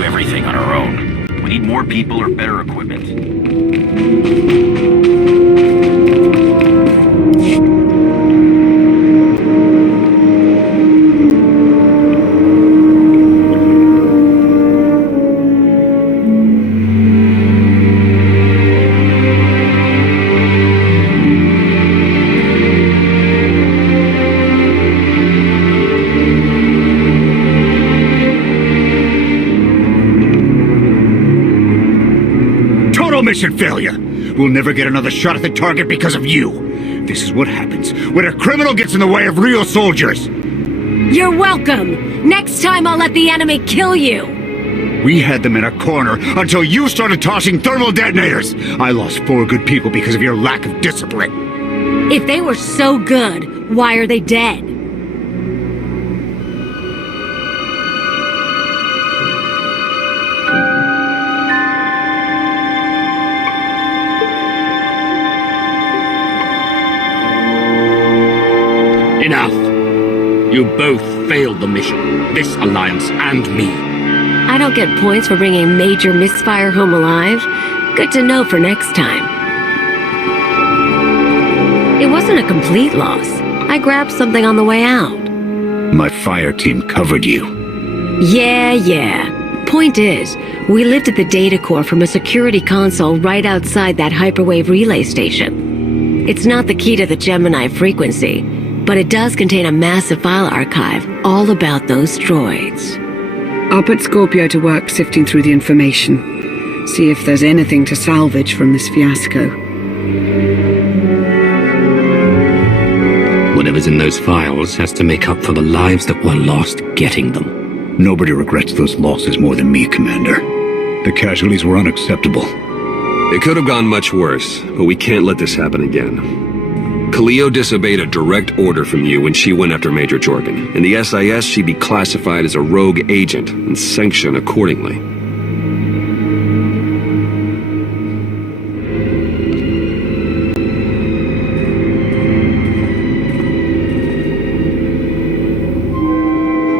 do everything on our own. We need more people or better equipment. Mission failure. We'll never get another shot at the target because of you. This is what happens when a criminal gets in the way of real soldiers. You're welcome. Next time I'll let the enemy kill you. We had them in a corner until you started tossing thermal detonators. I lost 4 good people because of your lack of discipline. If they were so good, why are they dead? Enough! You both failed the mission. This alliance and me. I don't get points for bringing Major Misfire home alive. Good to know for next time. It wasn't a complete loss. I grabbed something on the way out. My fire team covered you. Yeah. Point is, we lifted the data core from a security console right outside that hyperwave relay station. It's not the key to the Gemini frequency, but it does contain a massive file archive all about those droids. I'll put Scorpio to work sifting through the information. See if there's anything to salvage from this fiasco. Whatever's in those files has to make up for the lives that were lost getting them. Nobody regrets those losses more than me, Commander. The casualties were unacceptable. It could have gone much worse, but we can't let this happen again. Cleo disobeyed a direct order from you when she went after Major Jorgen. In the SIS, she'd be classified as a rogue agent and sanctioned accordingly.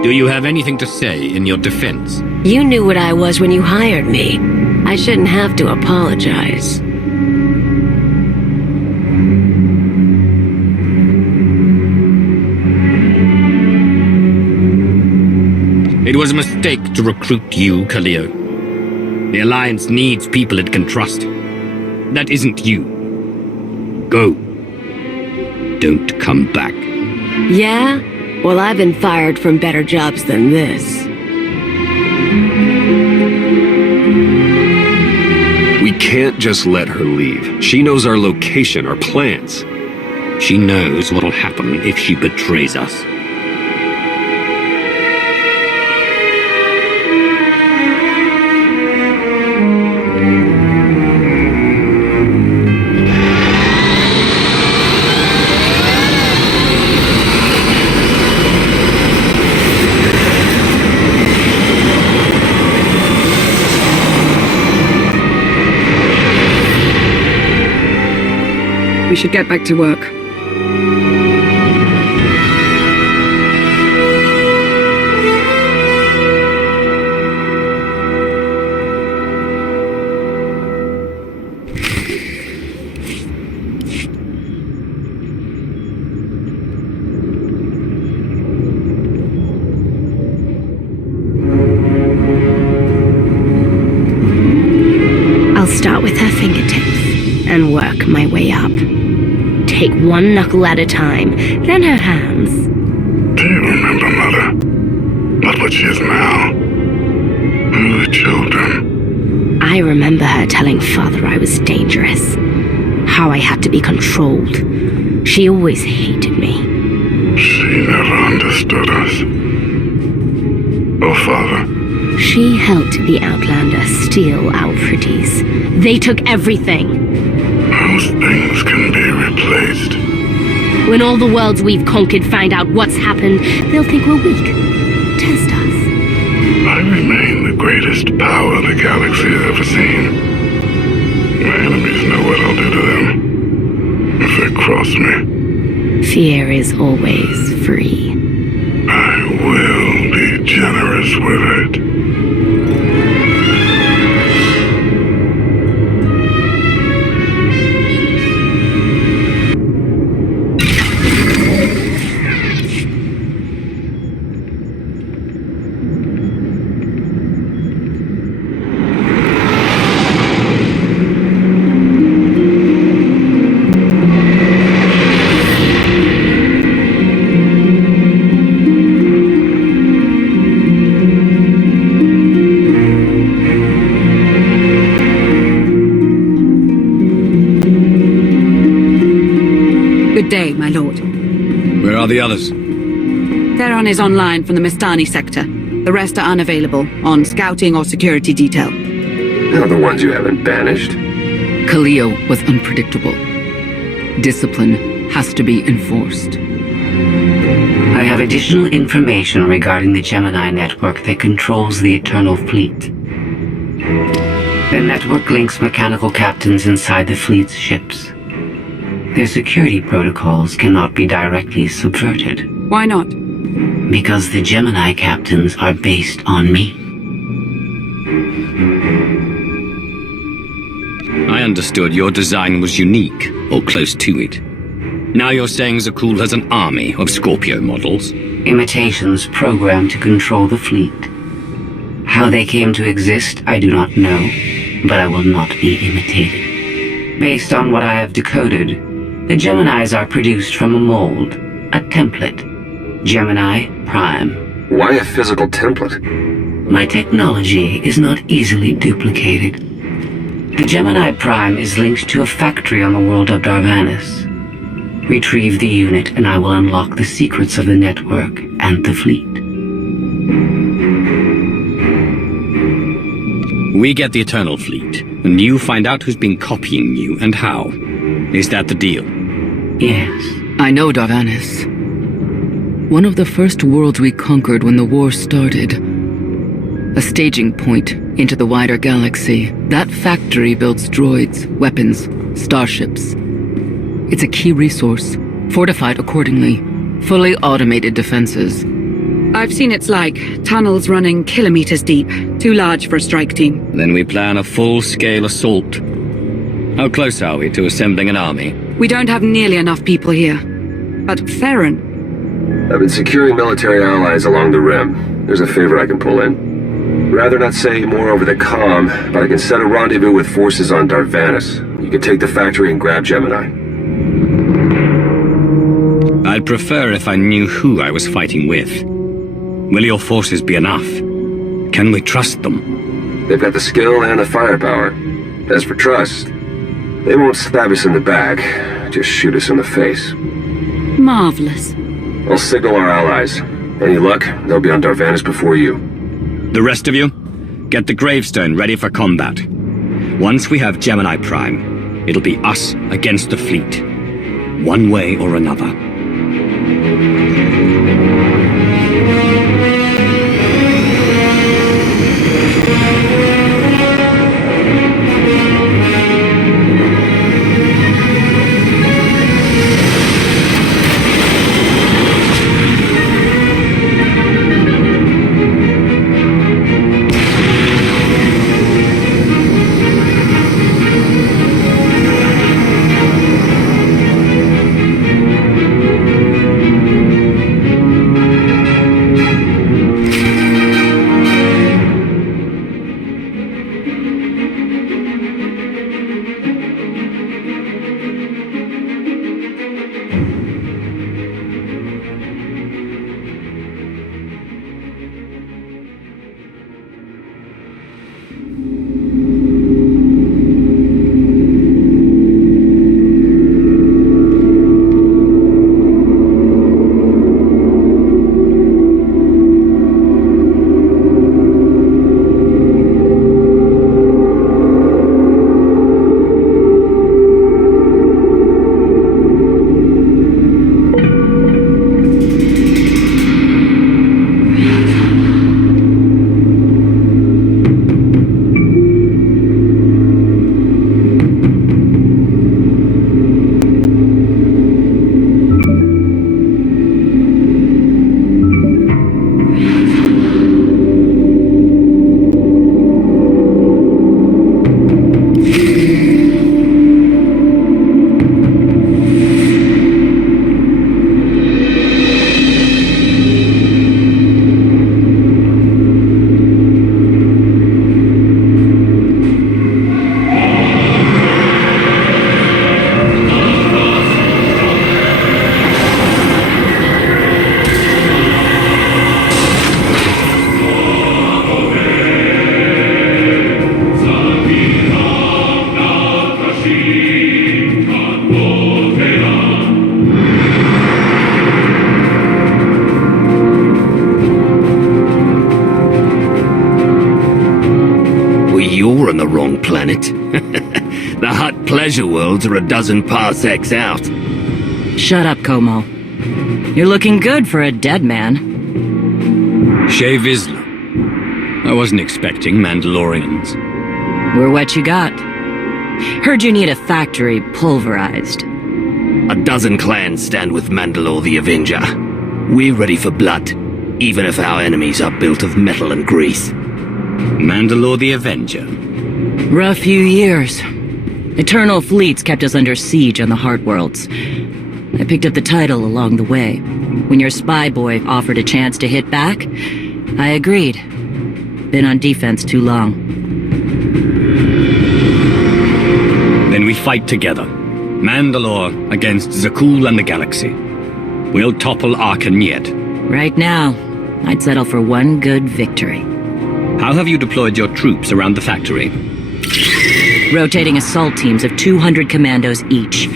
Do you have anything to say in your defense? You knew what I was when you hired me. I shouldn't have to apologize. It was a mistake to recruit you, Cleo. The Alliance needs people it can trust. That isn't you. Go. Don't come back. Yeah? Well, I've been fired from better jobs than this. We can't just let her leave. She knows our location, our plans. She knows what'll happen if she betrays us. We should get back to work. I'll start with her fingertips and work my way up. Take one knuckle at a time, then her hands. Do you remember, Mother? Not what she is now. We were children. I remember her telling Father I was dangerous. How I had to be controlled. She always hated me. She never understood us. Oh, Father. She helped the Outlander steal our pretties. They took everything. Those things can be replaced. When all the worlds we've conquered find out what's happened, they'll think we're weak. Test us. I remain the greatest power the galaxy has ever seen. My enemies know what I'll do to them if they cross me. Fear is always free. I will be generous with it. day, my lord. Where are the others? Theron is online from the Mistani sector. The rest are unavailable, on scouting or security detail. They're the ones you haven't banished. Kaleo was unpredictable. Discipline has to be enforced. I have additional information regarding the Gemini network that controls the Eternal Fleet. The network links mechanical captains inside the fleet's ships. Their security protocols cannot be directly subverted. Why not? Because the Gemini captains are based on me. I understood your design was unique, or close to it. Now you're saying Zakul has an army of Scorpio models? Imitations programmed to control the fleet. How they came to exist, I do not know, but I will not be imitated. Based on what I have decoded, the Geminis are produced from a mold, a template. Gemini Prime. Why a physical template? My technology is not easily duplicated. The Gemini Prime is linked to a factory on the world of Darvanis. Retrieve the unit and I will unlock the secrets of the network and the fleet. We get the Eternal Fleet, and you find out who's been copying you and how. Is that the deal? Yes. I know Darvanis. One of the first worlds we conquered when the war started. A staging point into the wider galaxy. That factory builds droids, weapons, starships. It's a key resource, fortified accordingly. Fully automated defenses. I've seen it's like tunnels running kilometers deep. Too large for a strike team. Then we plan a full-scale assault. How close are we to assembling an army? We don't have nearly enough people here. But Theron... I've been securing military allies along the rim. There's a favor I can pull in. Rather not say more over the comm, but I can set a rendezvous with forces on Darvanis. You can take the factory and grab Gemini. I'd prefer if I knew who I was fighting with. Will your forces be enough? Can we trust them? They've got the skill and the firepower. As for trust, they won't stab us in the back, just shoot us in the face. Marvelous. I'll signal our allies. Any luck, they'll be on Darvanis before you. The rest of you, get the gravestone ready for combat. Once we have Gemini Prime, it'll be us against the fleet. One way or another. you're on the wrong planet. The Hutt pleasure worlds are a dozen parsecs out. Shut up, Como. You're looking good for a dead man. Shea Vizsla. I wasn't expecting Mandalorians. We're what you got. Heard you need a factory pulverized. A dozen clans stand with Mandalore the Avenger. We're ready for blood, even if our enemies are built of metal and grease. Mandalore the Avenger. Rough few years. Eternal fleets kept us under siege on the Heart Worlds. I picked up the title along the way. When your spy boy offered a chance to hit back, I agreed. Been on defense too long. Then we fight together. Mandalore against Zakul and the Galaxy. We'll topple Arkan yet. Right now, I'd settle for one good victory. How have you deployed your troops around the factory? Rotating assault teams of 200 commandos each.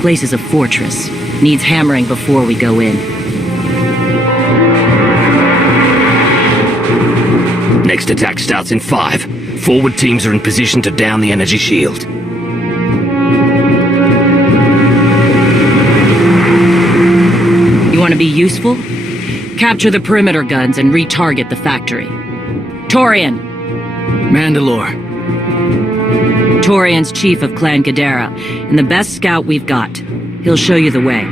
Place is a fortress. Needs hammering before we go in. Next attack starts in 5. Forward teams are in position to down the energy shield. You want to be useful? Capture the perimeter guns and retarget the factory. Torian! Mandalore. Torian's chief of Clan Ghidorah, and the best scout we've got. He'll show you the way.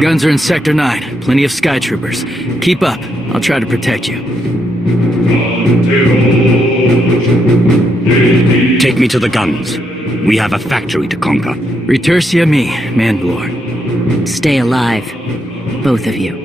Guns are in Sector 9. Plenty of sky troopers. Keep up. I'll try to protect you. Take me to the guns. We have a factory to conquer. Retursia me, Mandalore. Stay alive, both of you.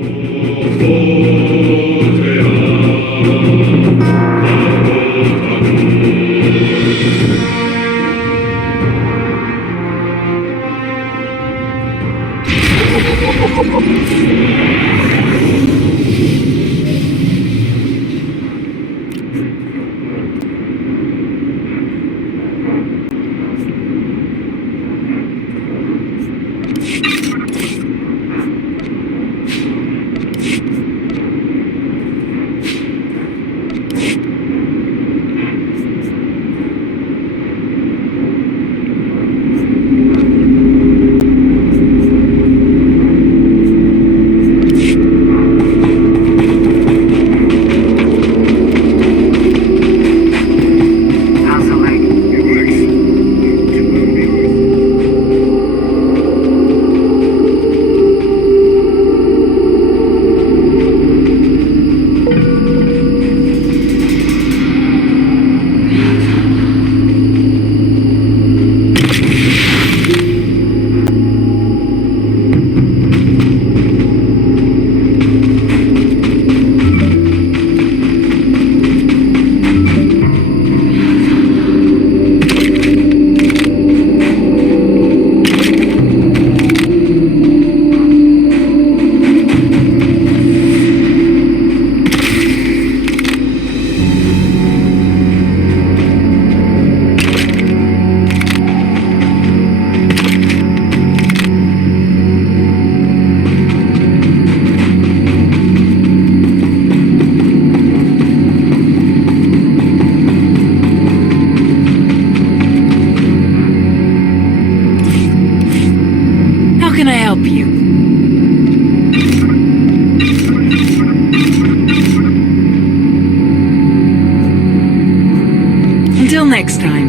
Until next time.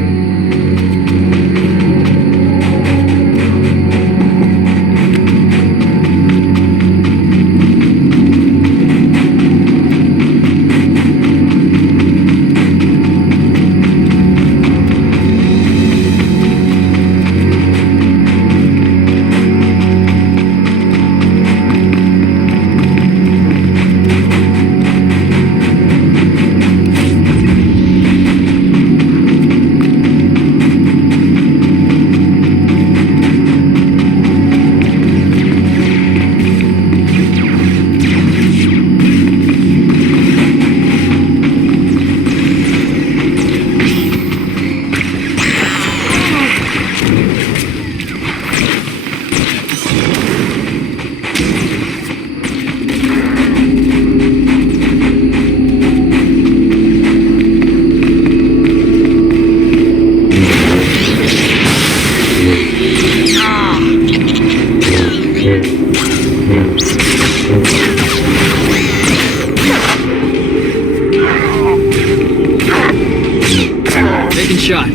Second shot.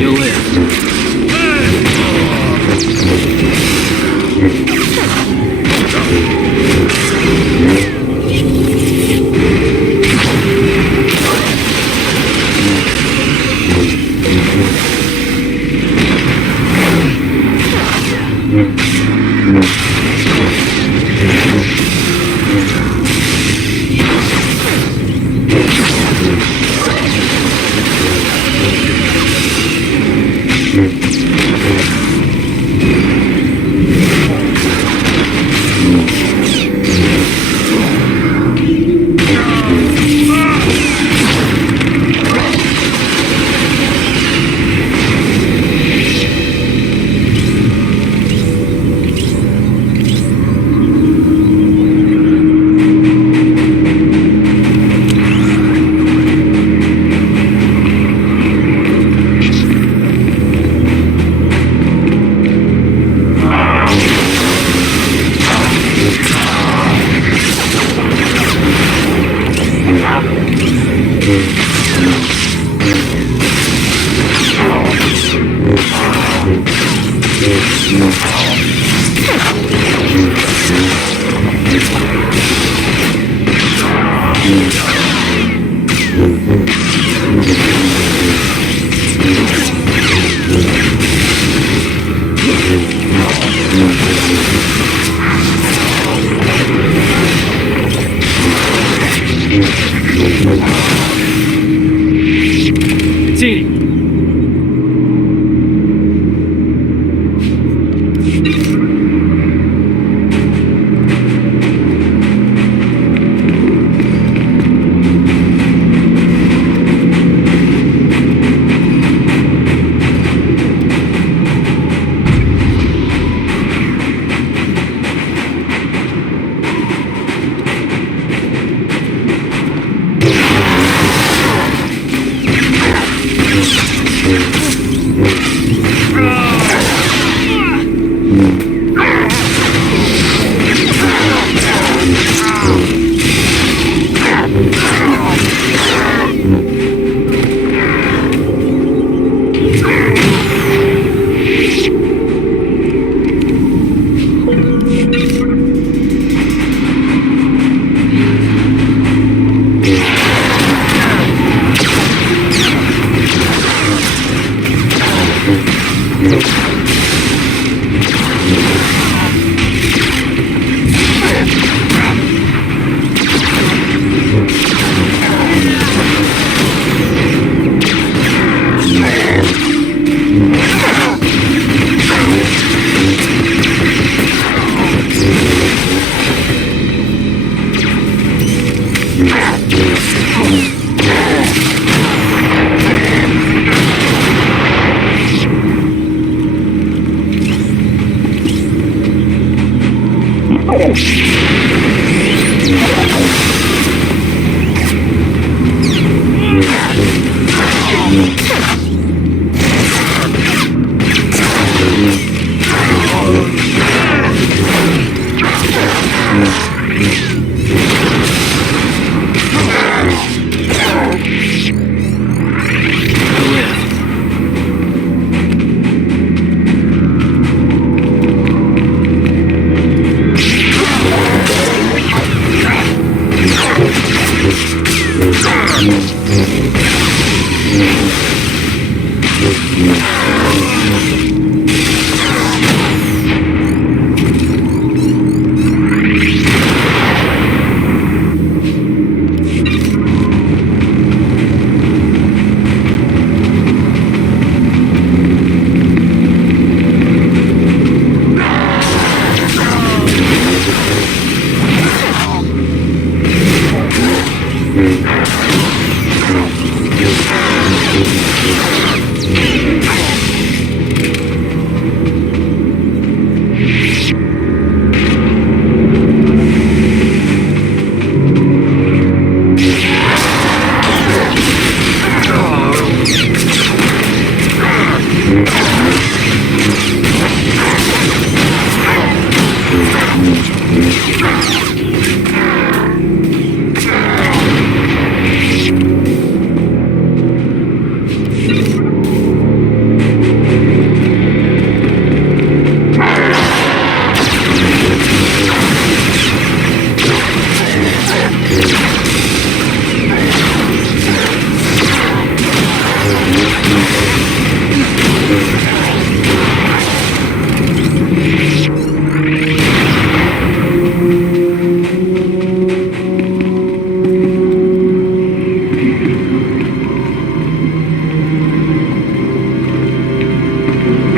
You'll live.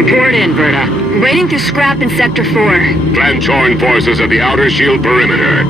Report in, Verta. Waiting to scrap in Sector 4. Clan-torn forces at the outer shield perimeter.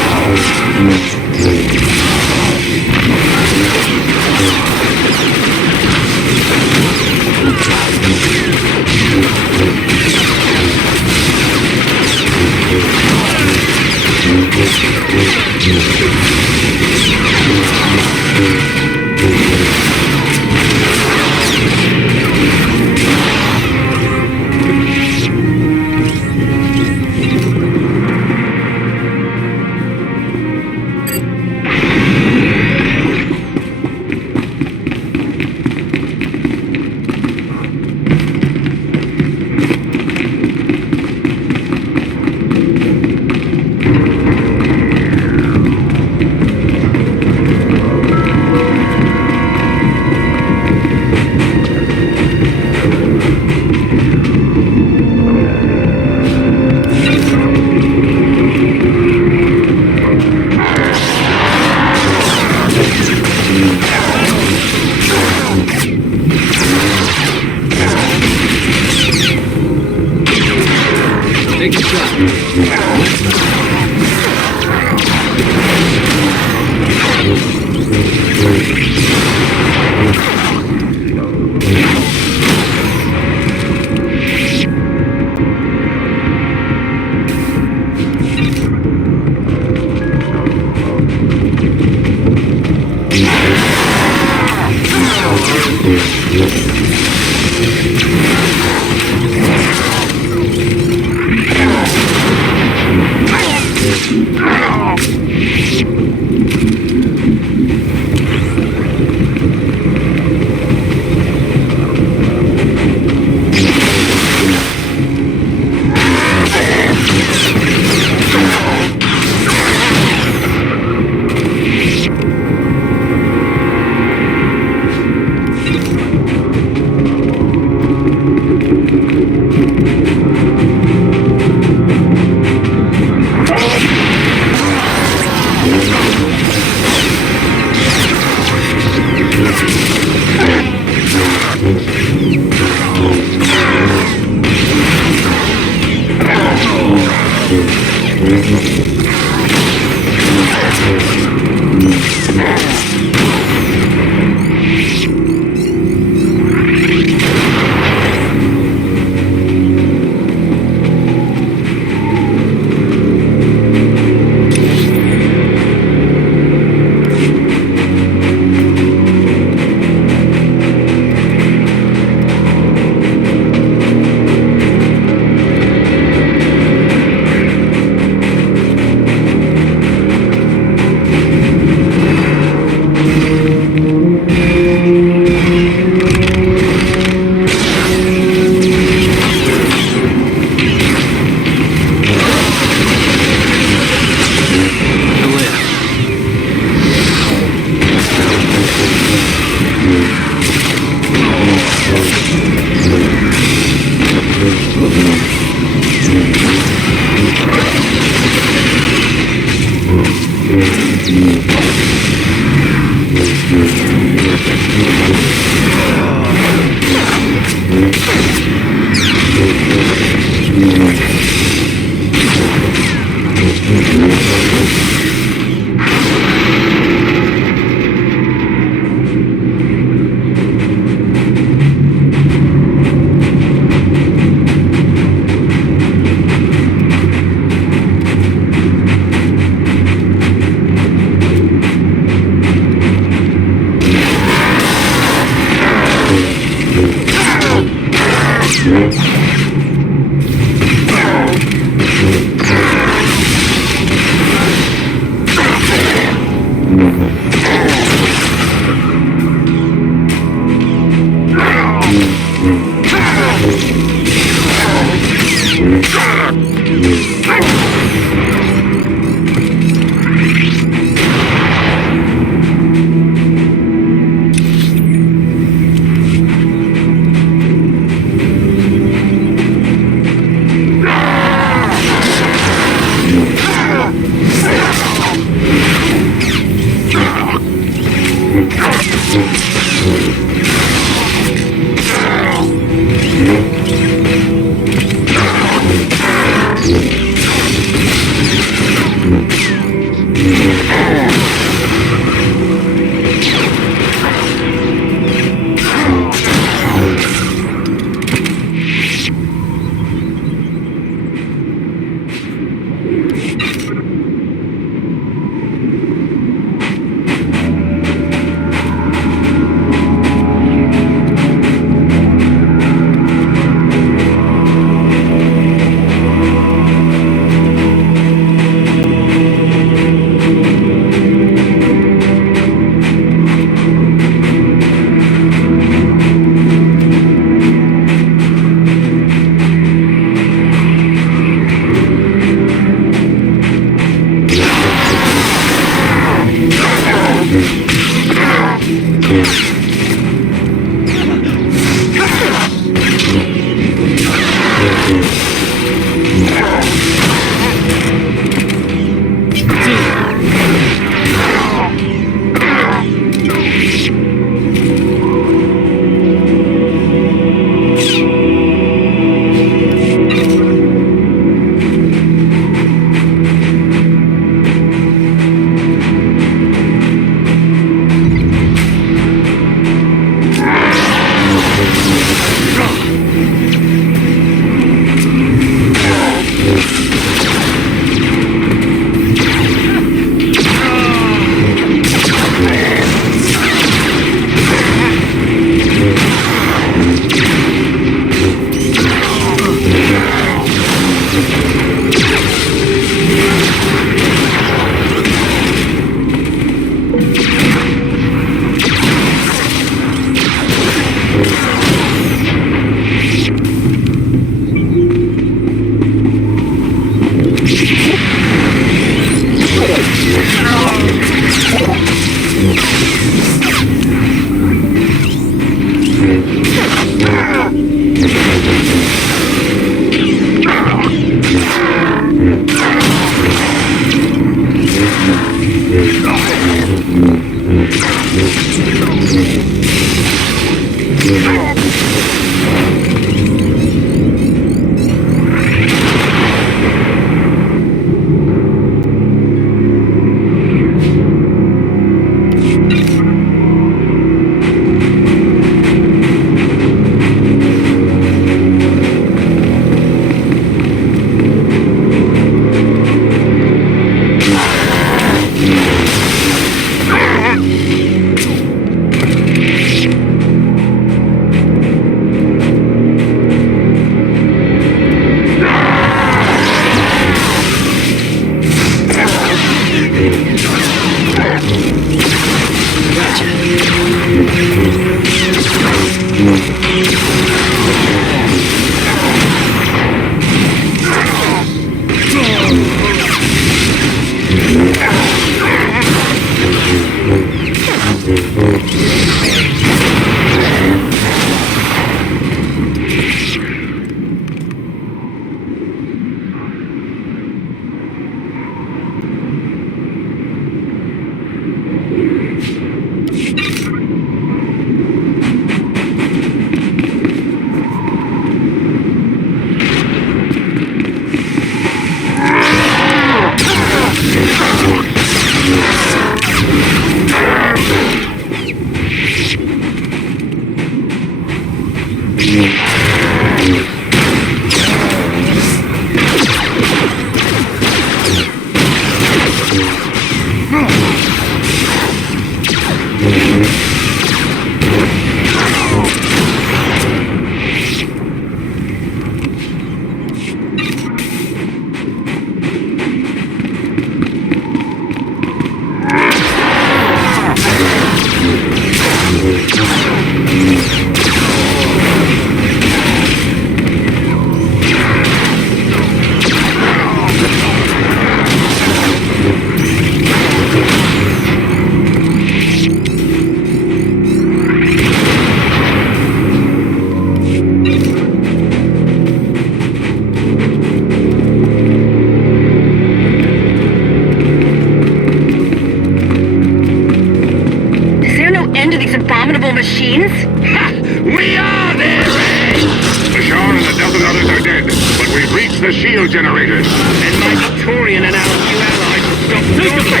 Fix the shield generators. And my Victorian and our new allies will stop talking,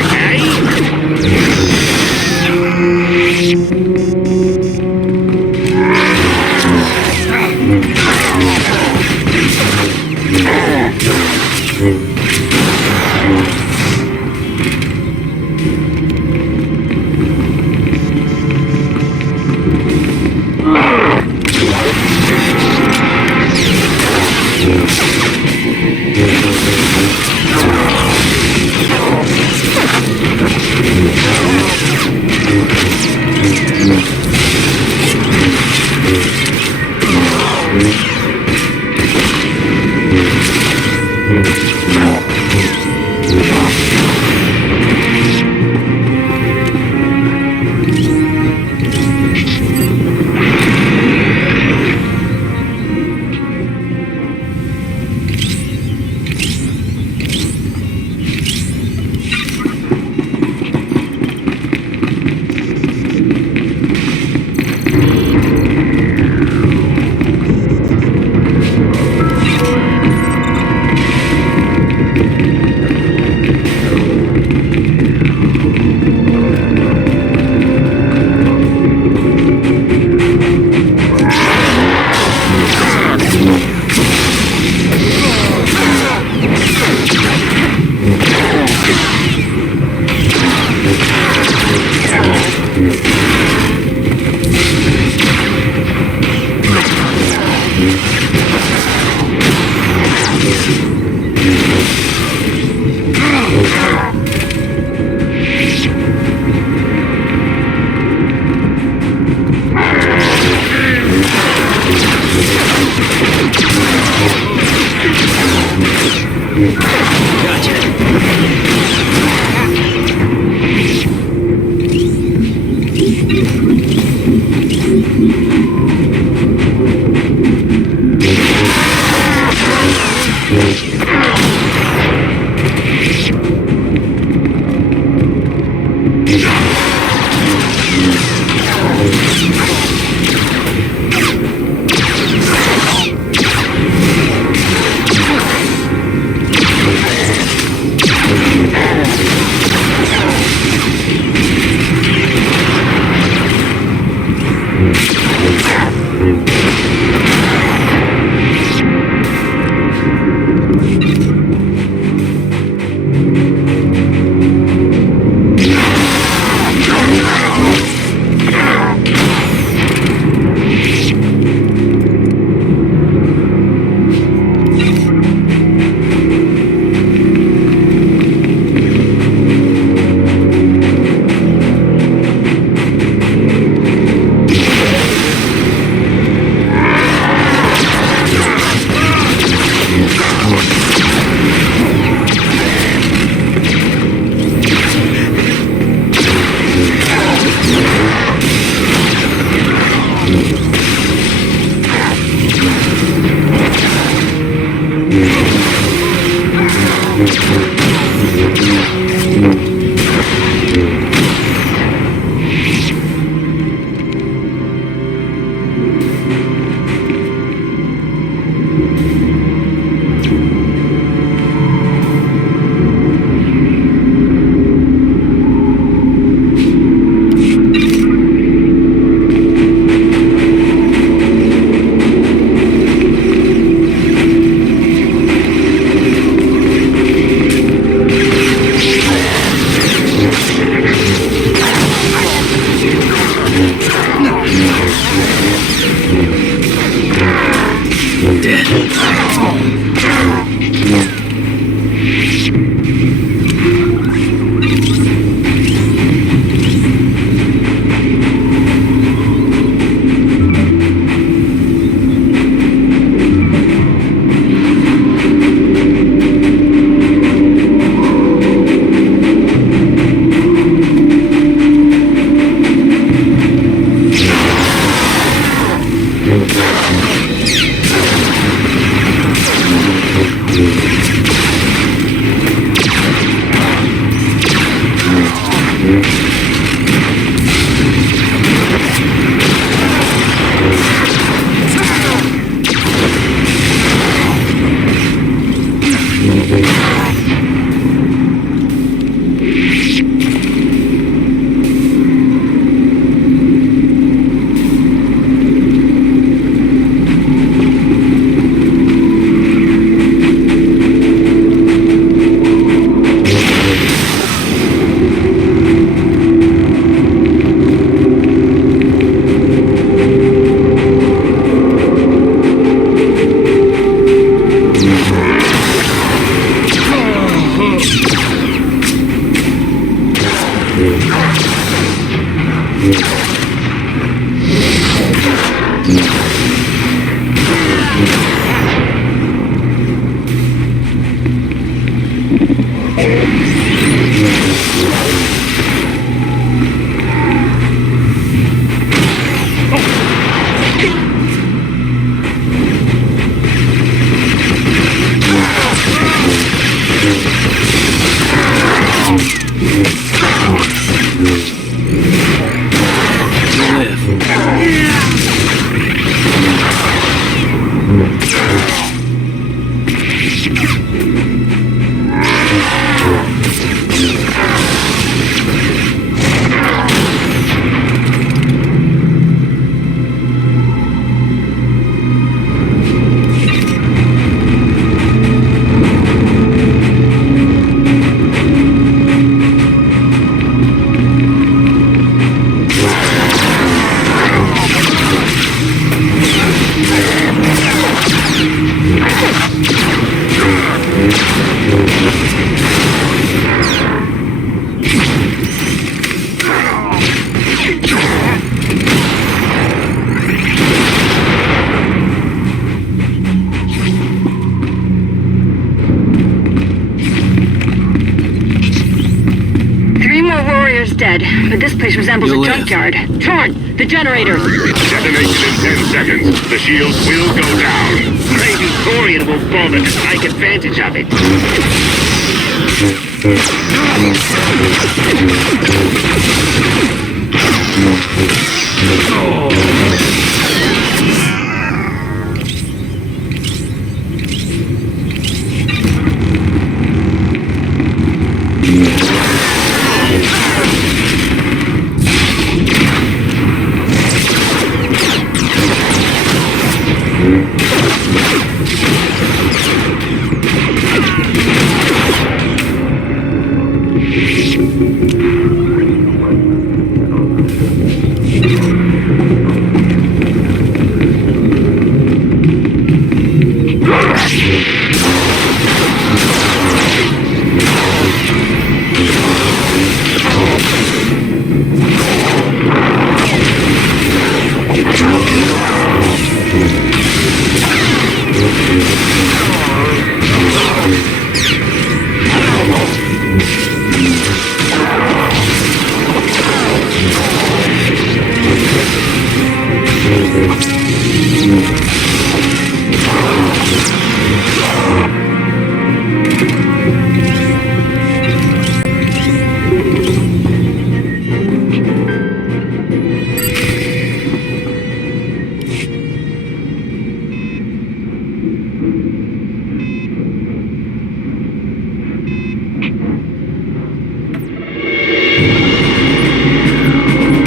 Dead, but this place resembles a junkyard. Torn, the generator. Detonation in 10 seconds. The shields will go down. Crazy Thorian will bother to take advantage of it.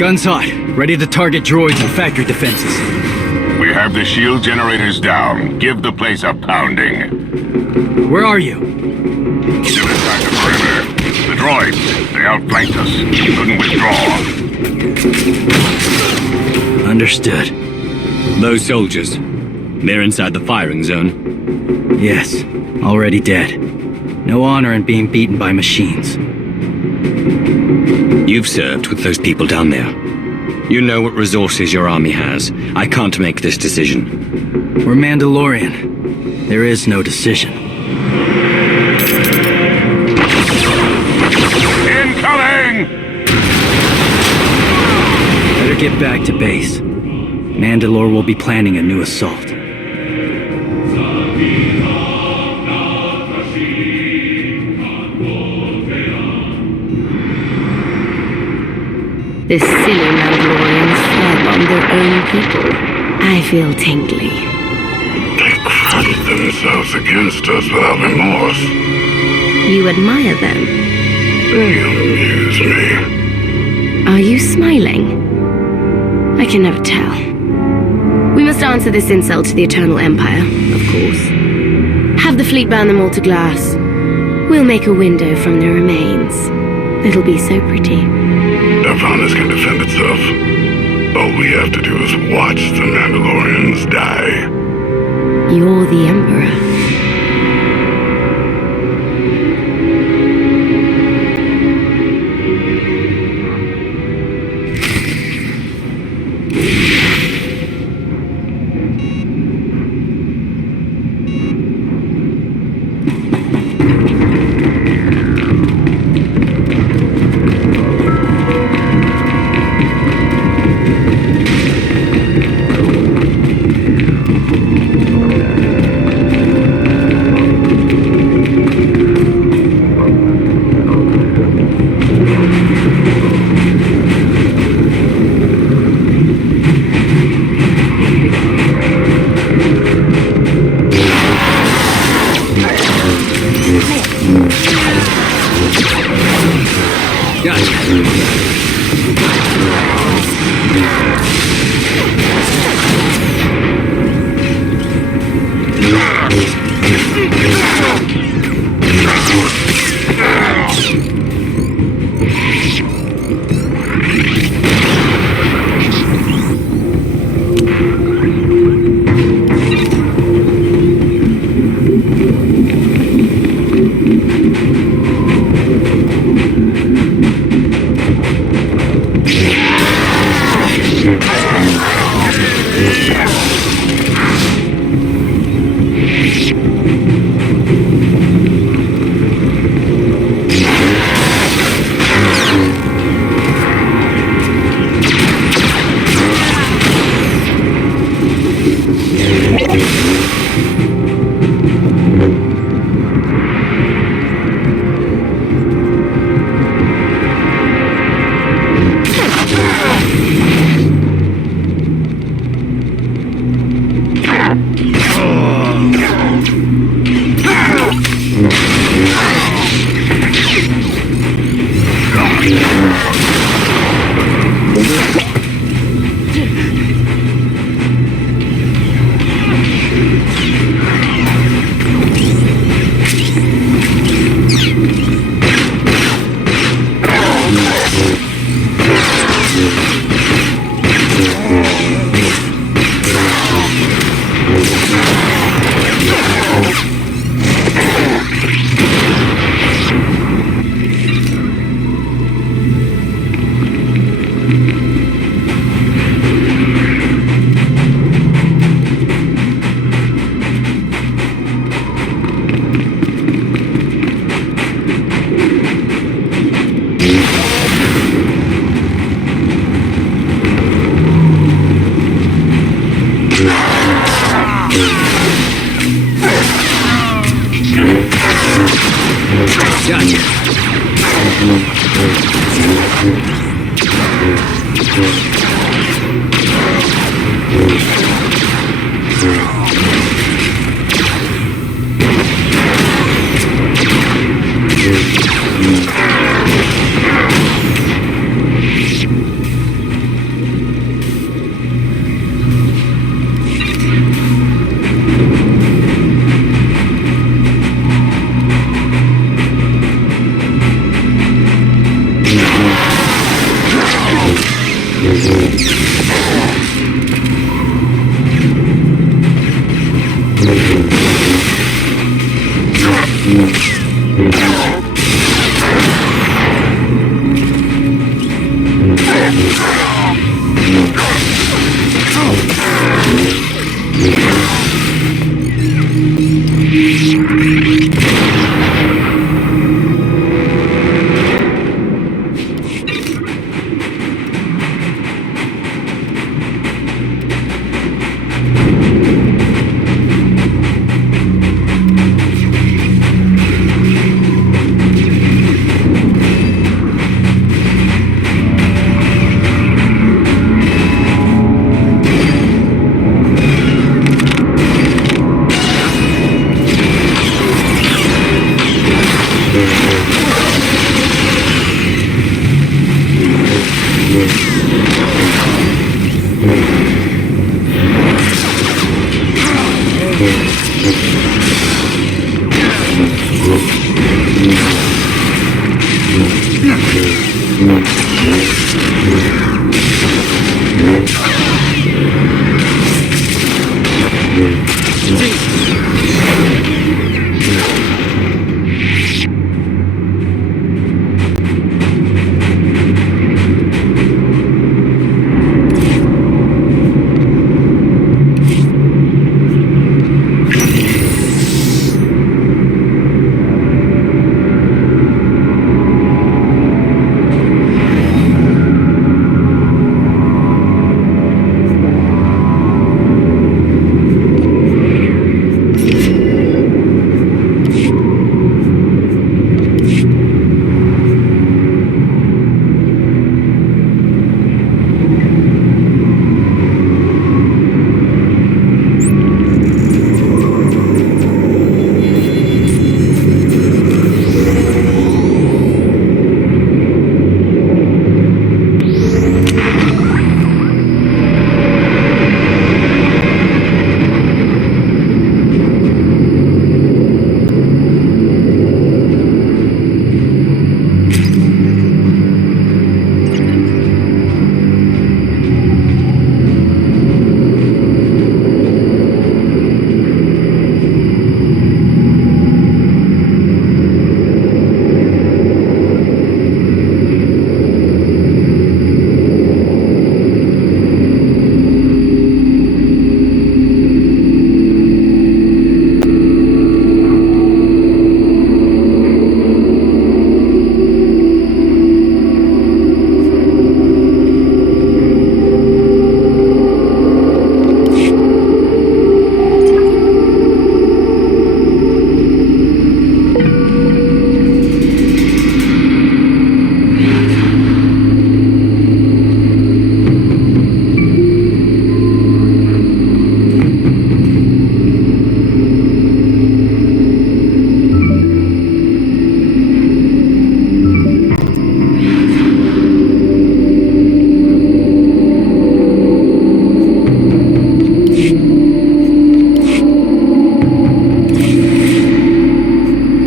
Guns hot. Ready to target droids and factory defenses. We have the shield generators down. Give the place a pounding. Where are you? Still inside the perimeter. The droids, they outflanked us. Couldn't withdraw. Understood. Those soldiers, they're inside the firing zone. Yes, already dead. No honor in being beaten by machines. You've served with those people down there. You know what resources your army has. I can't make this decision. We're Mandalorian. There is no decision. Incoming! Better get back to base. Mandalore will be planning a new assault. The silly Mandalorians firebombed their own people. I feel tingly. They crowded themselves against us without remorse. You admire them? They amuse me. Are you smiling? I can never tell. We must answer this insult to the Eternal Empire, of course. Have the fleet burn them all to glass. We'll make a window from their remains. It'll be so pretty. Davana's can defend itself. All we have to do is watch the Mandalorians die. You're the Emperor.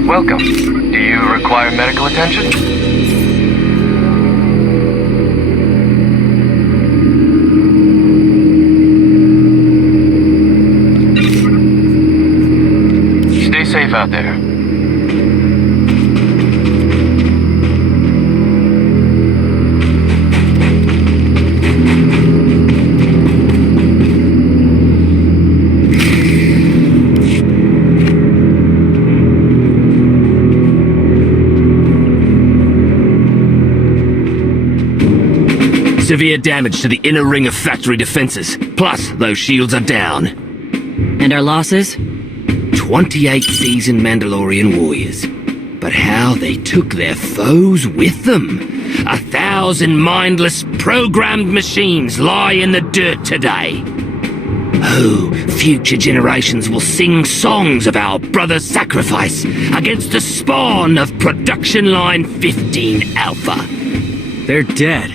Welcome. Do you require medical attention? Stay safe out there. Severe damage to the inner ring of factory defenses. Plus, those shields are down. And our losses? 28 seasoned Mandalorian warriors. but how they took their foes with them. 1,000 mindless, programmed machines lie in the dirt today. Oh, future generations will sing songs of our brother's sacrifice against the spawn of Production Line 15 Alpha. They're dead.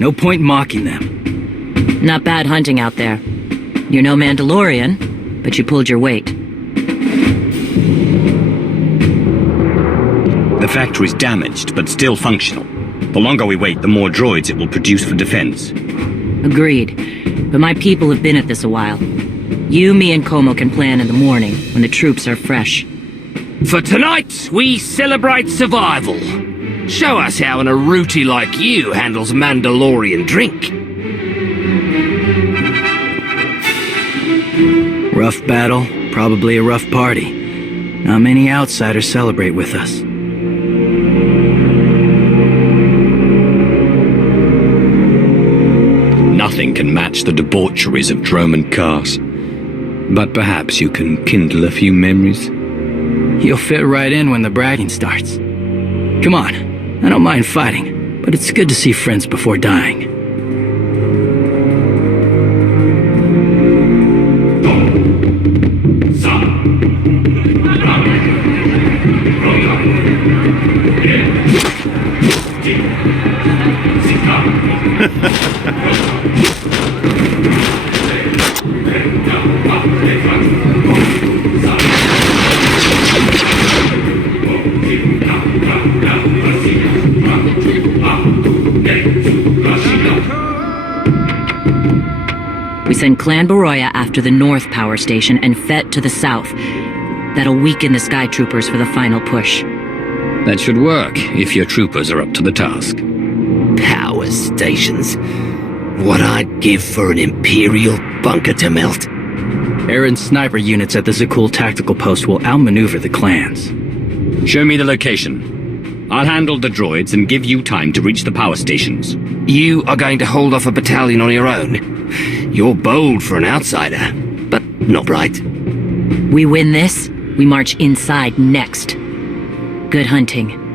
No point mocking them. Not bad hunting out there. You're no Mandalorian, but you pulled your weight. The factory's damaged, but still functional. The longer we wait, the more droids it will produce for defense. Agreed. But my people have been at this a while. You, me, and Como can plan in the morning, when the troops are fresh. For tonight, we celebrate survival. Show us how an Aruti like you handles Mandalorian drink. Rough battle, probably a rough party. Not many outsiders celebrate with us. Nothing can match the debaucheries of Droman Cars. But perhaps you can kindle a few memories. You'll fit right in when the bragging starts. Come on, I don't mind fighting, but it's good to see friends before dying. We send Clan Baroya after the North Power Station and Fett to the south. That'll weaken the Sky Troopers for the final push. That should work, if your troopers are up to the task. Power stations. What I'd give for an Imperial bunker to melt. Aaron's sniper units at the Zakul tactical post will outmaneuver the clans. Show me the location. I'll handle the droids and give you time to reach the power stations. You are going to hold off a battalion on your own? You're bold for an outsider, but not bright. We win this, we march inside next. Good hunting.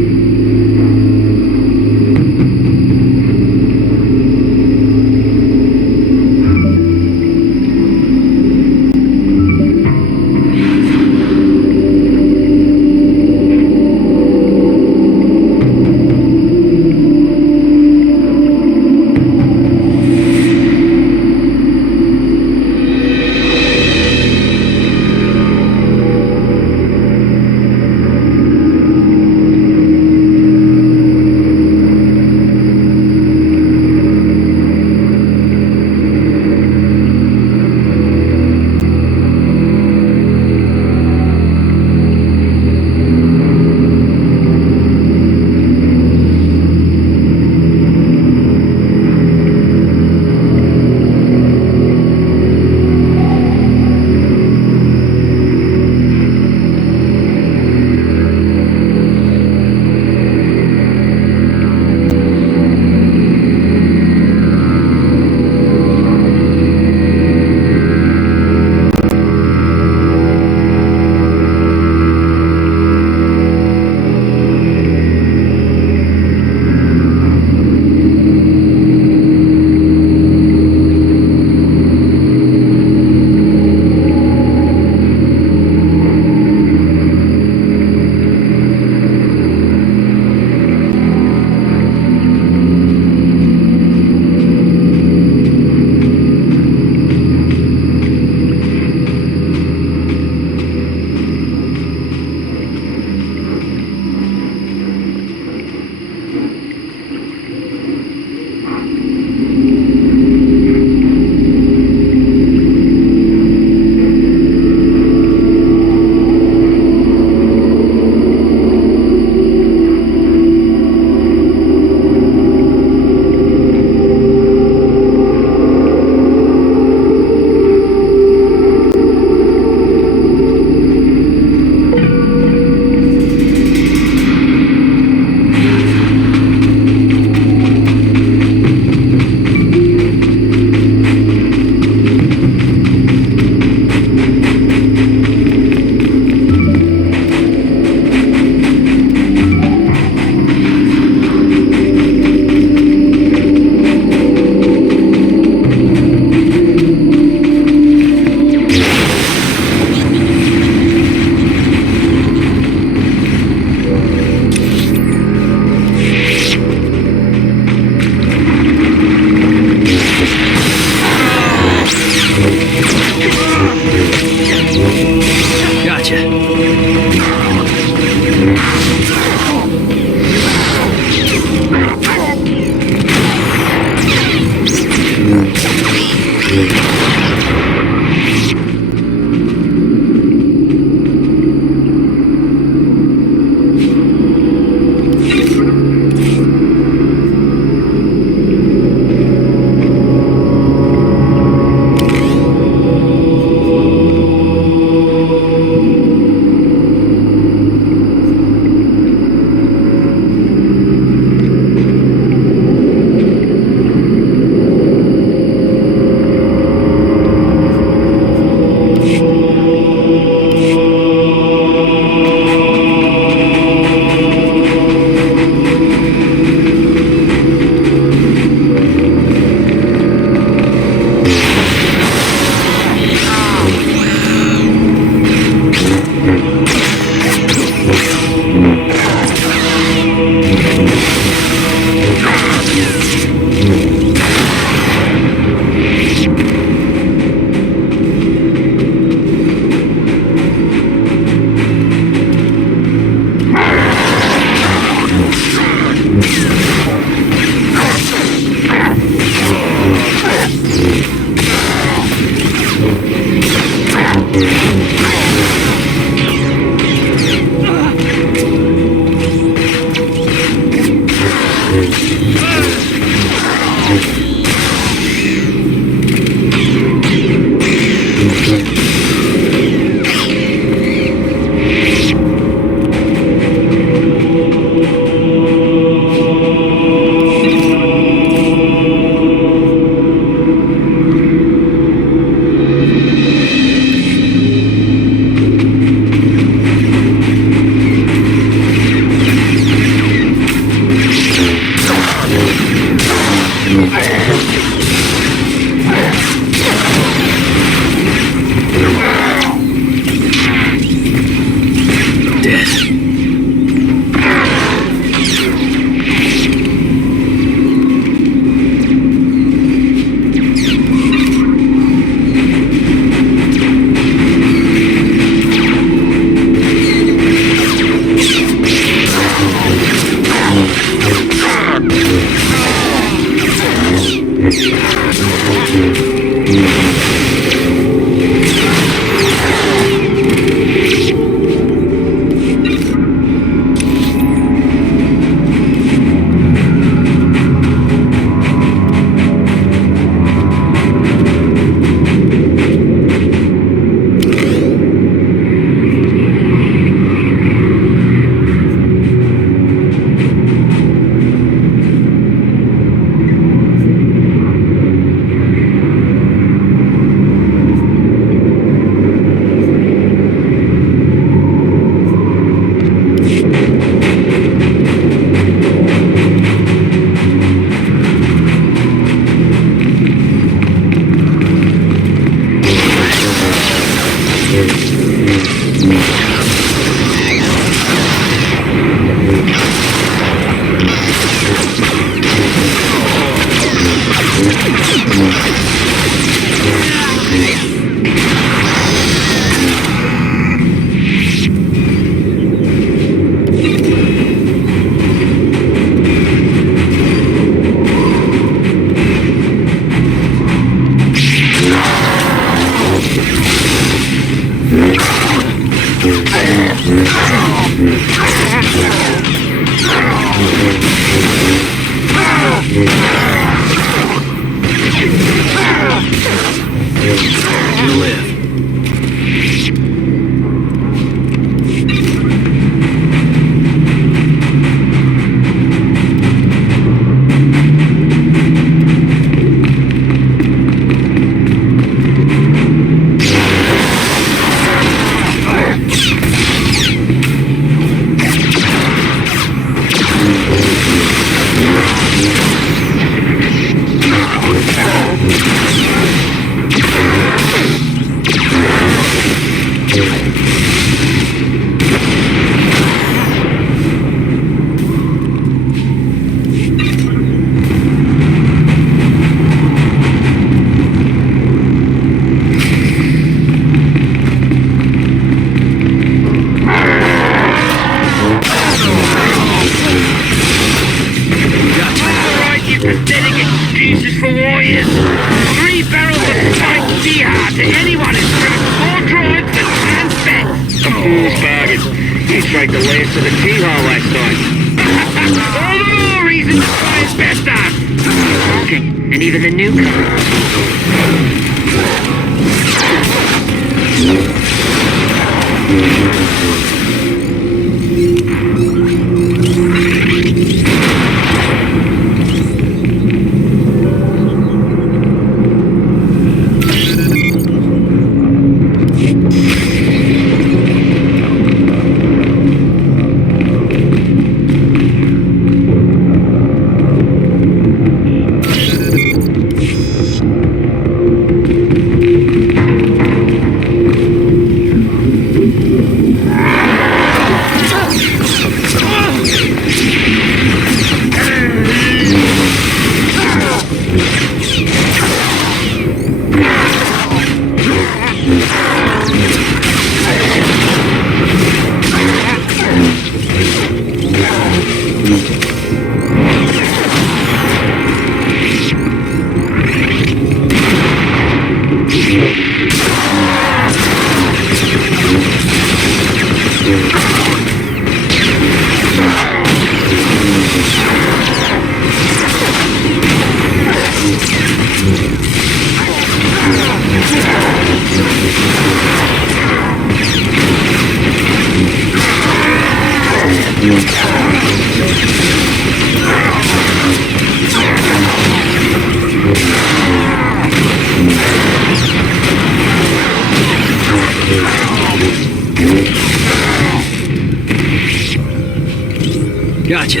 Gotcha.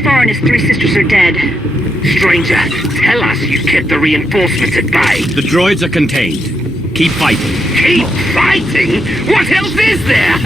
SWTOR and his three sisters are dead. Stranger, tell us you kept the reinforcements at bay. The droids are contained. Keep fighting. Keep fighting? What else is there?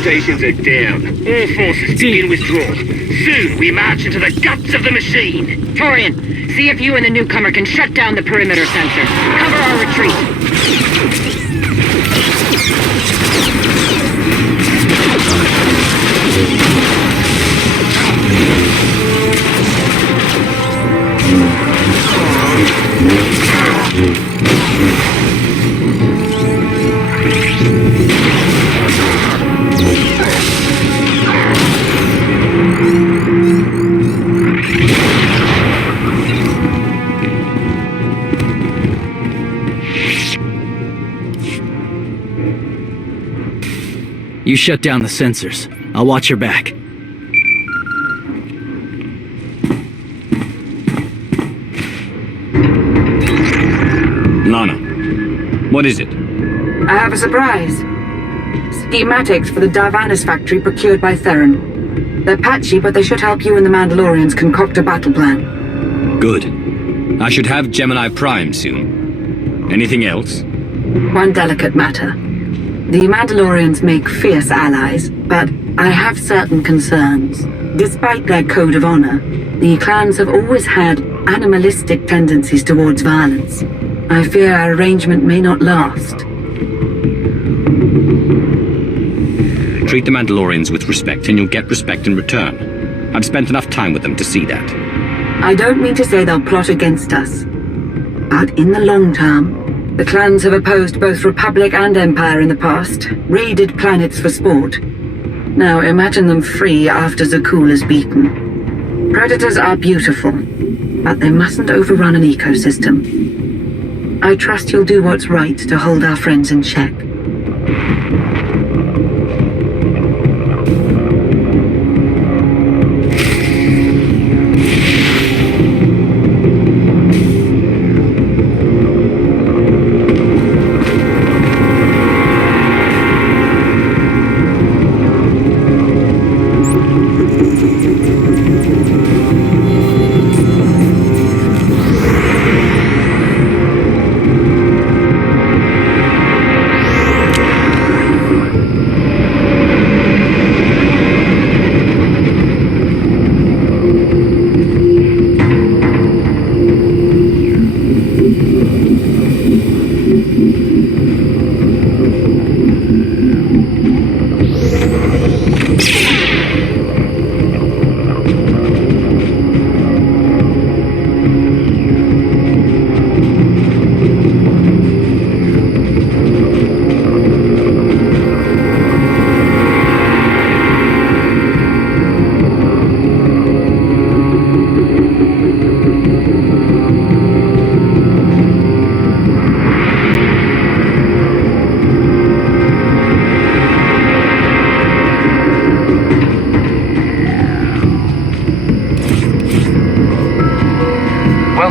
Stations are down. All forces begin withdrawal. Soon we march into the guts of the machine. Torian, see if you and the newcomer can shut down the perimeter sensor. Cover our retreat. You shut down the sensors. I'll watch your back. Lana, what is it? I have a surprise. Schematics for the Darvanis factory procured by Theron. They're patchy, but they should help you and the Mandalorians concoct a battle plan. Good. I should have Gemini Prime soon. Anything else? One delicate matter. The Mandalorians make fierce allies, but I have certain concerns. Despite their code of honor, the clans have always had animalistic tendencies towards violence. I fear our arrangement may not last. Treat the Mandalorians with respect and you'll get respect in return. I've spent enough time with them to see that. I don't mean to say they'll plot against us, but in the long term, the clans have opposed both Republic and Empire in the past, raided planets for sport. Now imagine them free after Zakul is beaten. Predators are beautiful, but they mustn't overrun an ecosystem. I trust you'll do what's right to hold our friends in check.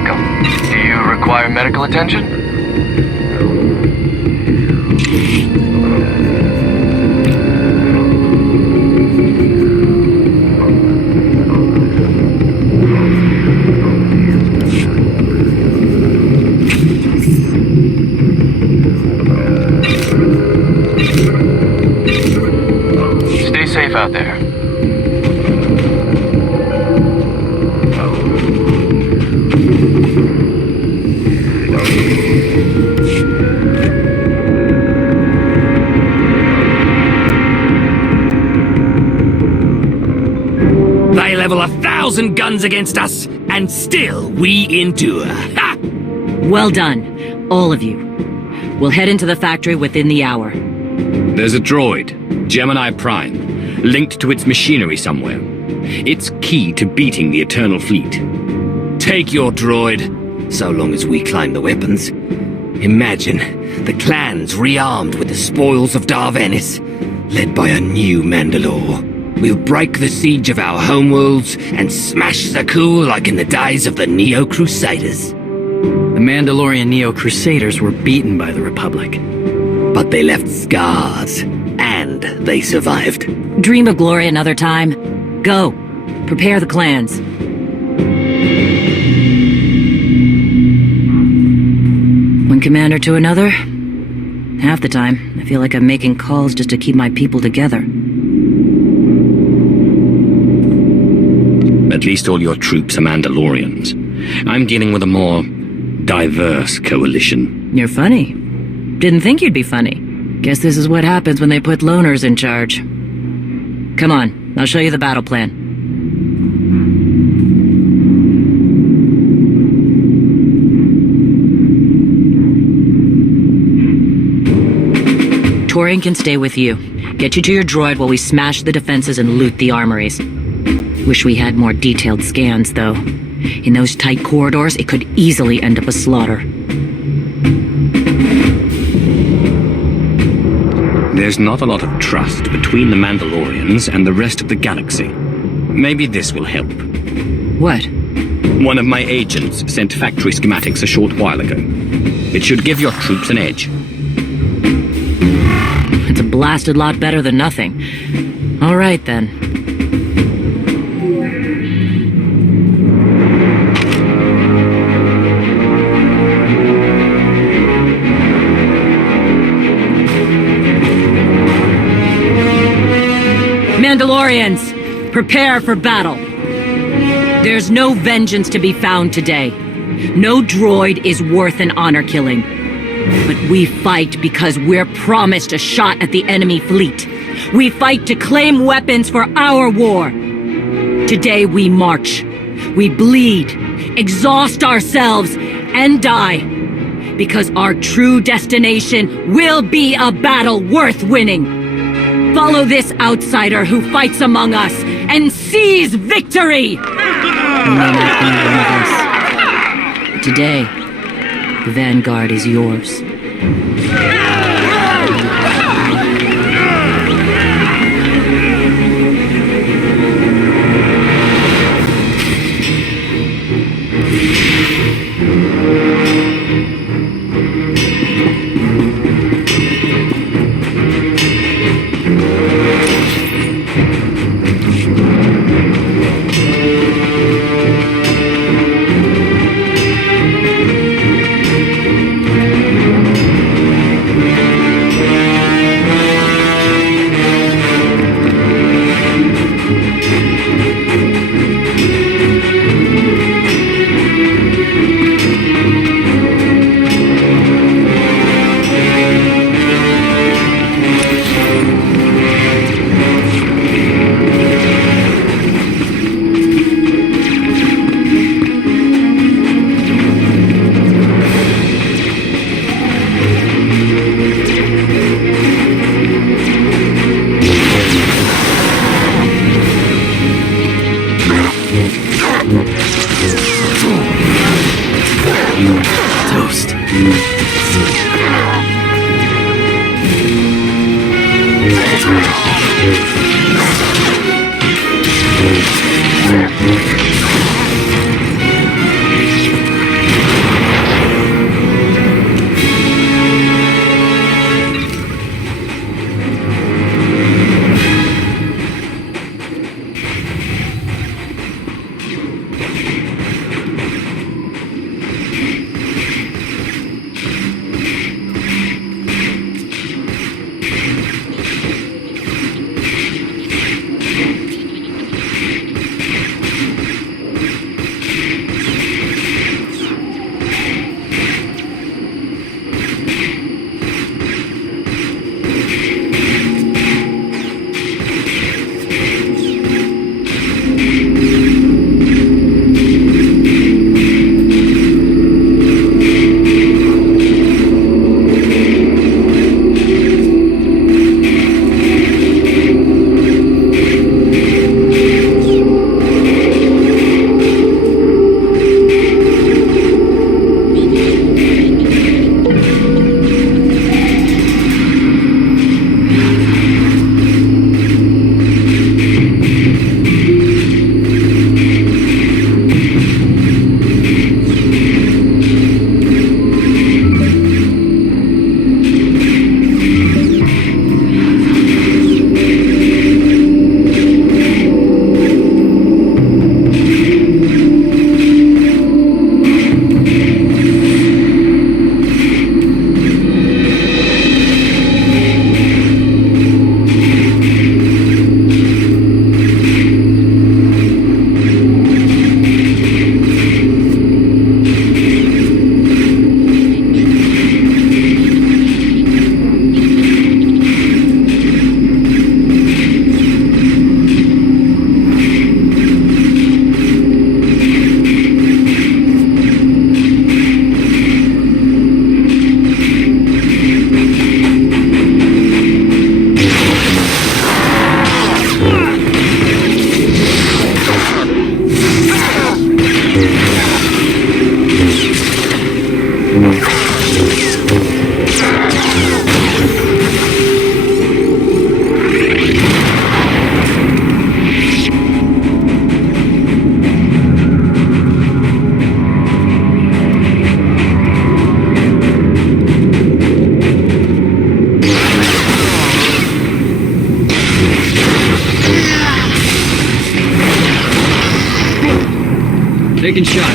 Welcome. Do you require medical attention? Stay safe out there. They level 1,000 guns against us, and still we endure. Ha! Well done, all of you. We'll head into the factory within the hour. There's a droid, Gemini Prime, linked to its machinery somewhere. It's key to beating the Eternal Fleet. Take your droid. So long as we climb the weapons. Imagine the clans rearmed with the spoils of Darvanis, led by a new Mandalore. We'll break the siege of our homeworlds and smash Zaku like in the days of the Neo-Crusaders. The Mandalorian Neo-Crusaders were beaten by the Republic. But they left scars, and they survived. Dream of glory another time. Go. Prepare the clans. One commander to another. Half the time, I feel like I'm making calls just to keep my people together. At least all your troops are Mandalorians. I'm dealing with a more diverse coalition. You're funny. Didn't think you'd be funny. Guess this is what happens when they put loners in charge. Come on, I'll show you the battle plan. Torian can stay with you. Get you to your droid while we smash the defenses and loot the armories. Wish we had more detailed scans, though. In those tight corridors, it could easily end up a slaughter. There's not a lot of trust between the Mandalorians and the rest of the galaxy. Maybe this will help. What? One of my agents sent factory schematics a short while ago. It should give your troops an edge. It's a blasted lot better than nothing. All right, then. Mandalorians, prepare for battle. There's no vengeance to be found today. No droid is worth an honor killing. But we fight because we're promised a shot at the enemy fleet. We fight to claim weapons for our war. Today we march. We bleed, exhaust ourselves, and die. Because our true destination will be a battle worth winning. Follow this outsider who fights among us and seize victory! Today, the Vanguard is yours. Taking shot.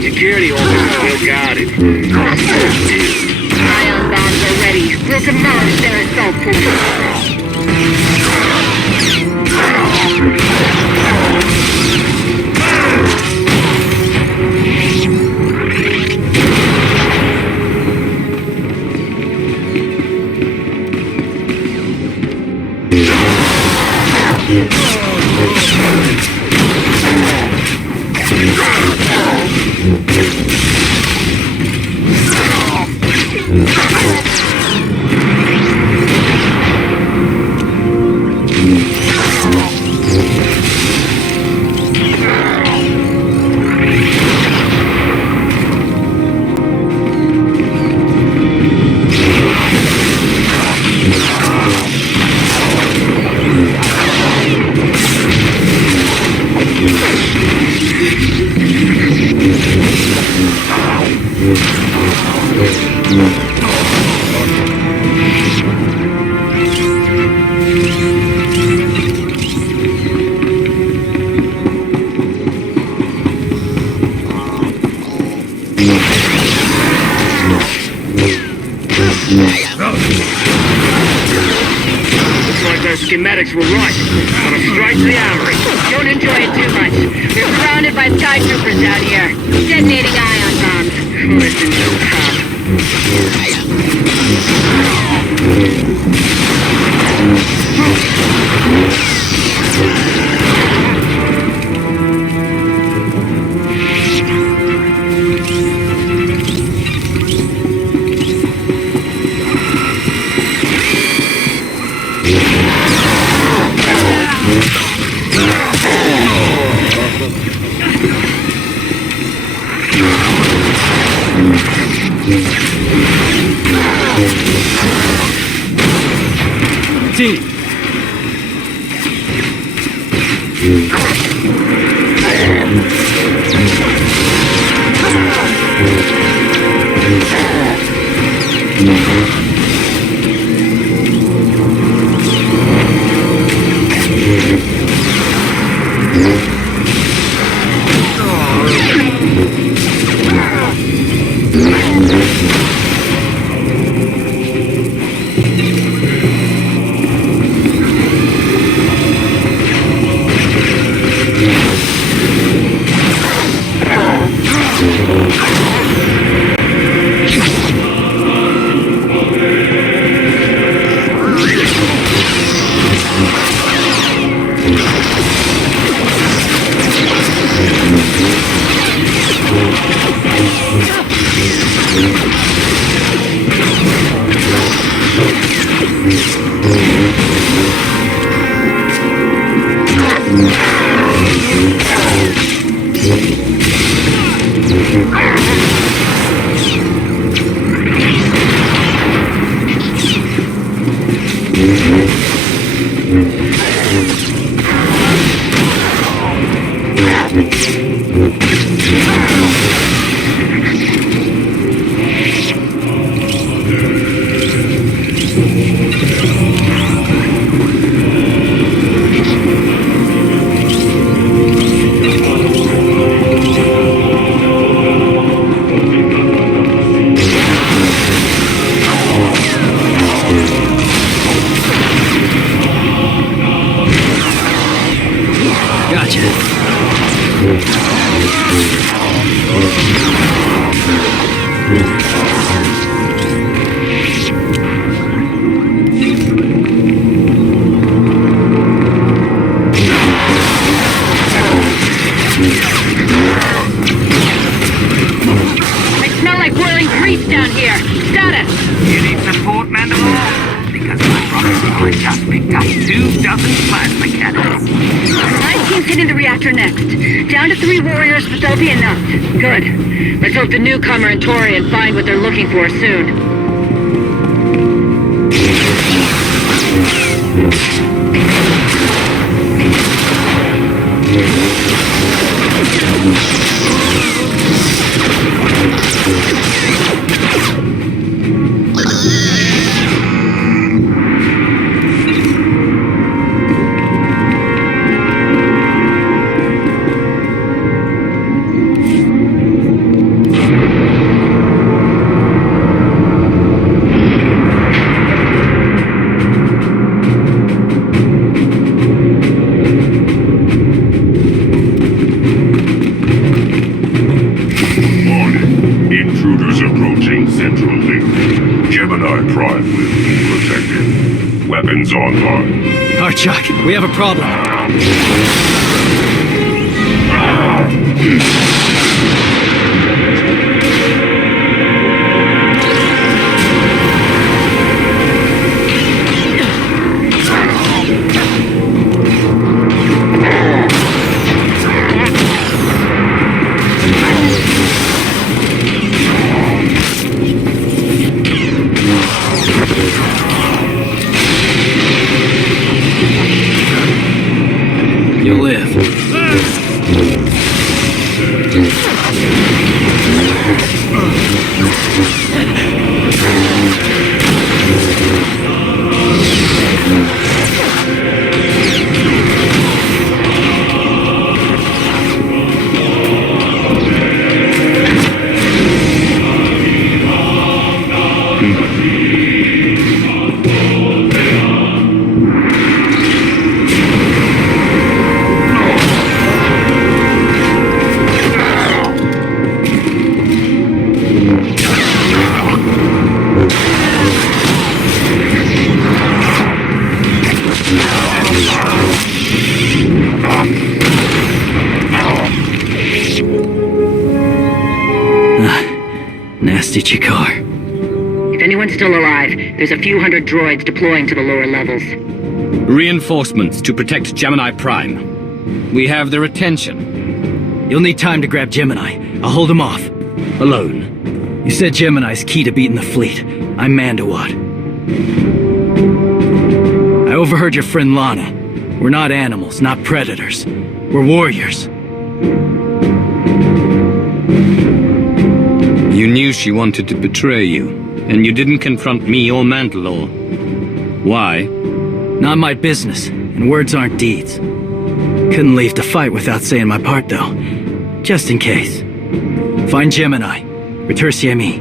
Security officers well guarded. Ion bombs are ready. We'll demolish their assault force. Schematics were right. On a straight to the armory. Don't enjoy it too much. We're surrounded by sky troopers out here, detonating ion bombs. Listen Down here. Status! You need support, Mandalore? Because my rocket just picked up 24 plasma cannons. 19's hitting the reactor next. Down to 3 warriors, but they'll be enough. Good. Let's hope the newcomer and Torian find what they're looking for soon. Weapons online. Chuck, we have a problem. You'll live. Nasty Chikar. If anyone's still alive, there's a few hundred droids deploying to the lower levels. Reinforcements to protect Gemini Prime. We have their attention. You'll need time to grab Gemini. I'll hold him off. Alone. You said Gemini's key to beating the fleet. I'm Mandalore. I overheard your friend Lana. We're not animals, not predators. We're warriors. You knew she wanted to betray you, and you didn't confront me or Mandalore. Why? Not my business, and words aren't deeds. Couldn't leave to fight without saying my part, though. Just in case. Find Gemini. Retursi me.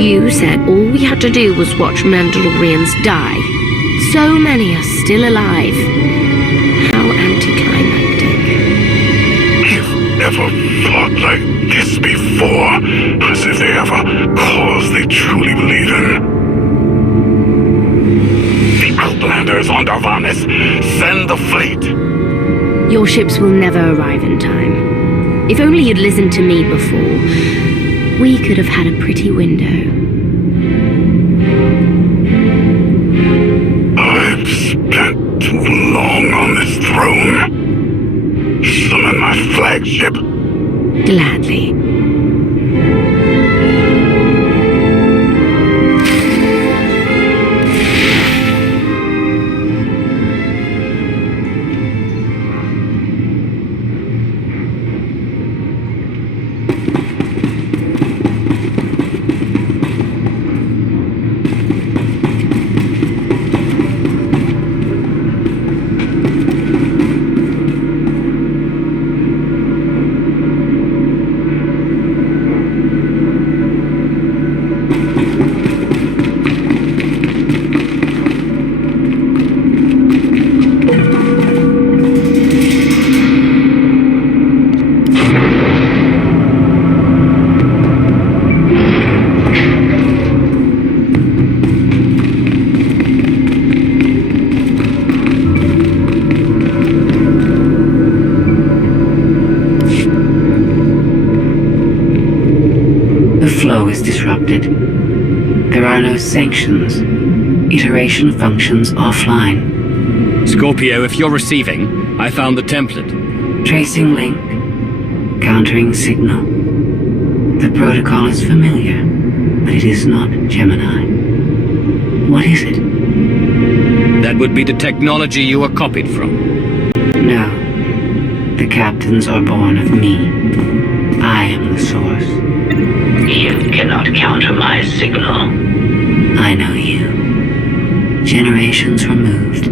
You said all we had to do was watch Mandalorians die. So many are still alive. How anticlimactic. I've never fought like this before. As if they have a cause they truly believe in. The Outlanders on Darvanis. Send the fleet. Your ships will never arrive in time. If only you'd listened to me before, we could have had a pretty window. I've spent too long on this throne. Summon my flagship. Gladly. sanctions. Iteration functions offline. Scorpio, if you're receiving, I found the template. Tracing link. Countering signal. The protocol is familiar, but it is not Gemini. What is it? That would be the technology you were copied from. No. The captains are born of me. I am the source. You cannot counter my signal. I know you. Generations removed,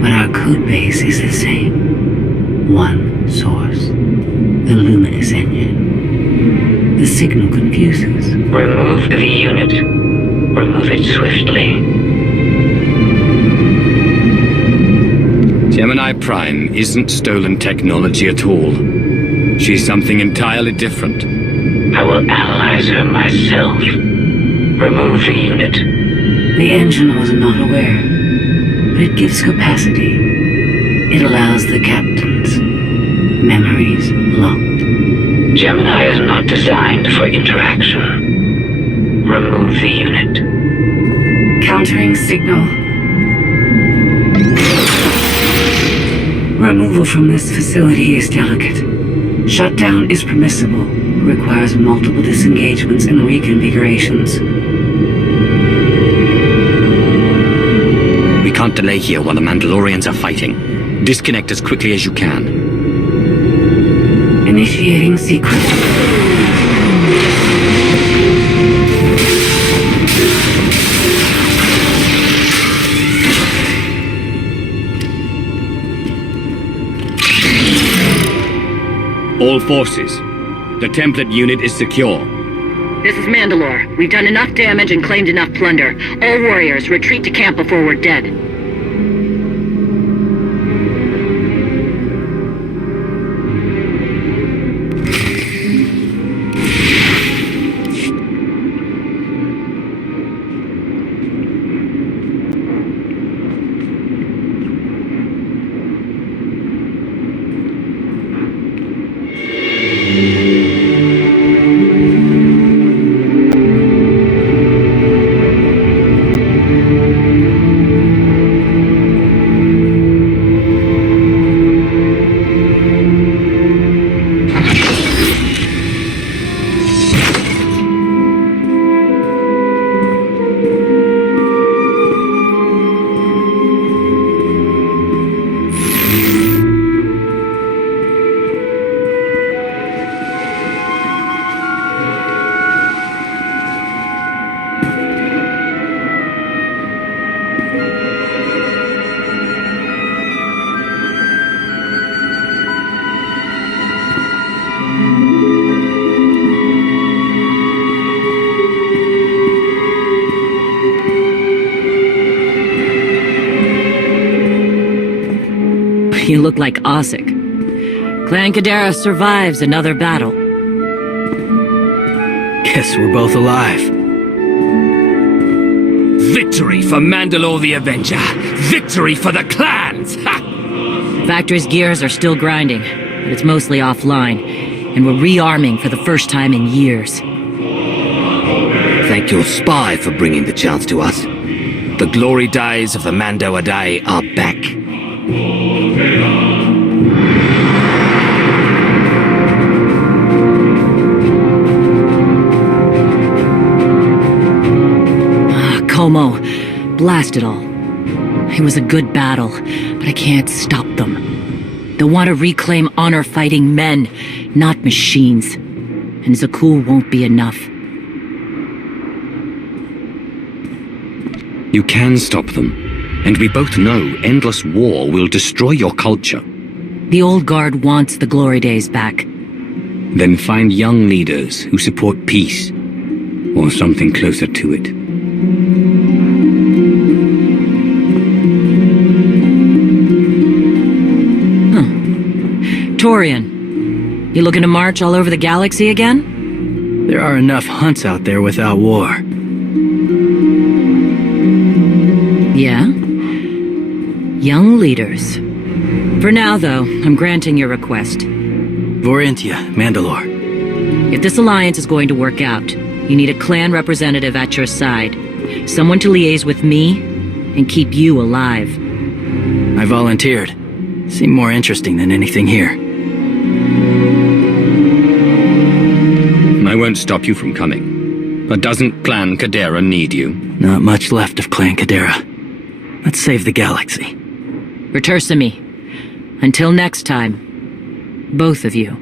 but our code base is the same. One source. The luminous engine. The signal confuses. Remove the unit. Remove it swiftly. Gemini Prime isn't stolen technology at all. She's something entirely different. I will analyze her myself. Remove the unit. The engine was not aware, but it gives capacity. It allows the captains. Memories locked. Gemini is not designed for interaction. Remove the unit. Countering signal. Removal from this facility is delicate. Shutdown is permissible, requires multiple disengagements and reconfigurations. We can't delay here while the Mandalorians are fighting. Disconnect as quickly as you can. Initiating sequence. All forces. The template unit is secure. This is Mandalore. We've done enough damage and claimed enough plunder. All warriors, retreat to camp before we're dead. You look like Osik. Clan Kadera survives another battle. Guess we're both alive. Victory for Mandalore the Avenger! Victory for the clans! Ha! Factory's gears are still grinding, but it's mostly offline, and we're rearming for the first time in years. Thank your spy for bringing the chance to us. The glory days of the Mando Adai are back. Como, blast it all. It was a good battle, but I can't stop them. They want to reclaim honor-fighting men, not machines. And Zakul won't be enough. You can stop them. And we both know endless war will destroy your culture. The old guard wants the glory days back. Then find young leaders who support peace, or something closer to it. Torian, you looking to march all over the galaxy again? There are enough hunts out there without war. Yeah? Young leaders. For now, though, I'm granting your request. Vorintia, Mandalore. If this alliance is going to work out, you need a clan representative at your side. Someone to liaise with me and keep you alive. I volunteered. Seemed more interesting than anything here. I won't stop you from coming. But doesn't Clan Kadera need you? Not much left of Clan Kadera. Let's save the galaxy. Retursamy. Until next time, both of you.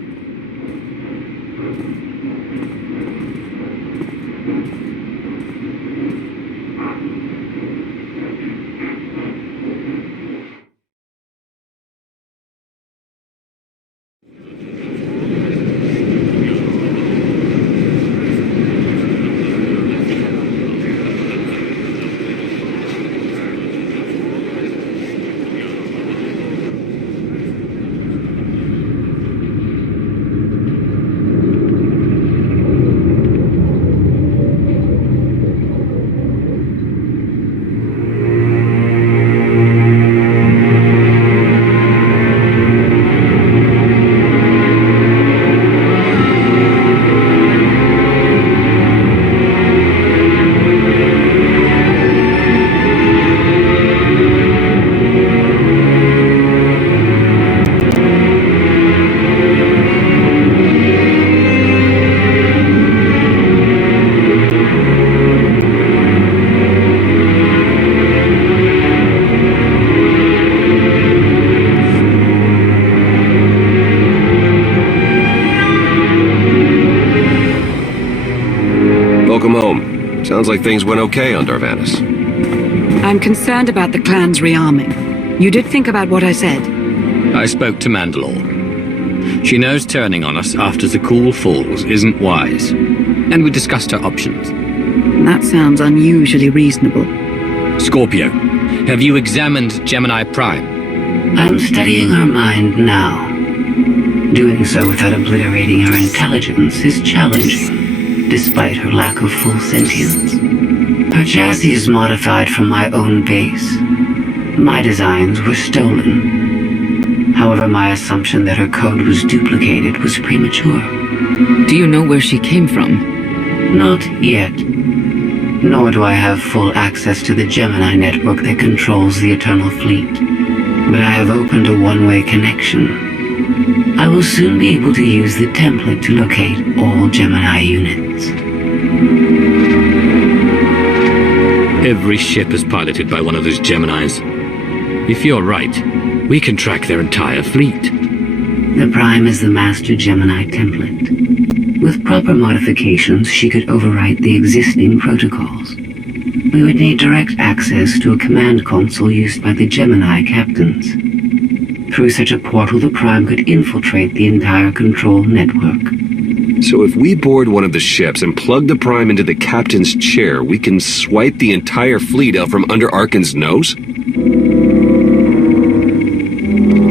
Welcome home. Sounds like things went okay on Darvanis. I'm concerned about the clan's rearming. You did think about what I said? I spoke to Mandalore. She knows turning on us after the cool falls isn't wise. And we discussed her options. That sounds unusually reasonable. Scorpio, have you examined Gemini Prime? I'm studying her mind now. Doing so without obliterating her intelligence is challenging, despite her lack of full sentience. Her chassis is modified from my own base. My designs were stolen. However, my assumption that her code was duplicated was premature. Do you know where she came from? Not yet. Nor do I have full access to the Gemini network that controls the Eternal Fleet. But I have opened a one-way connection. I will soon be able to use the template to locate all Gemini units. Every ship is piloted by one of those Geminis. If you're right, we can track their entire fleet. The Prime is the master Gemini template. With proper modifications, she could overwrite the existing protocols. We would need direct access to a command console used by the Gemini captains. Through such a portal, the Prime could infiltrate the entire control network. So if we board one of the ships and plug the Prime into the captain's chair, we can swipe the entire fleet out from under Arkan's nose?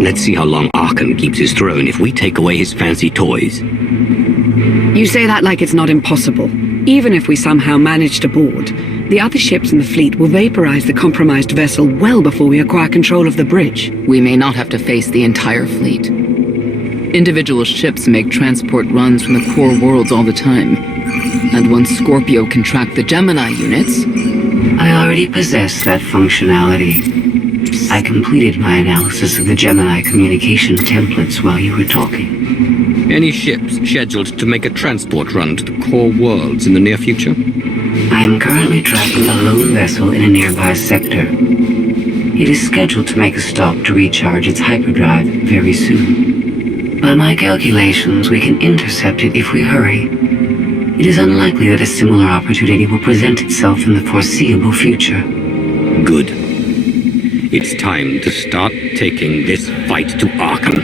Let's see how long Arkan keeps his throne if we take away his fancy toys. You say that like it's not impossible. Even if we somehow manage to board, the other ships in the fleet will vaporize the compromised vessel well before we acquire control of the bridge. We may not have to face the entire fleet. Individual ships make transport runs from the core worlds all the time. And once Scorpio can track the Gemini units... I already possess that functionality. I completed my analysis of the Gemini communication templates while you were talking. Any ships scheduled to make a transport run to the core worlds in the near future? I am currently tracking a lone vessel in a nearby sector. It is scheduled to make a stop to recharge its hyperdrive very soon. By my calculations, we can intercept it if we hurry. It is unlikely that a similar opportunity will present itself in the foreseeable future. Good. It's time to start taking this fight to Arkan.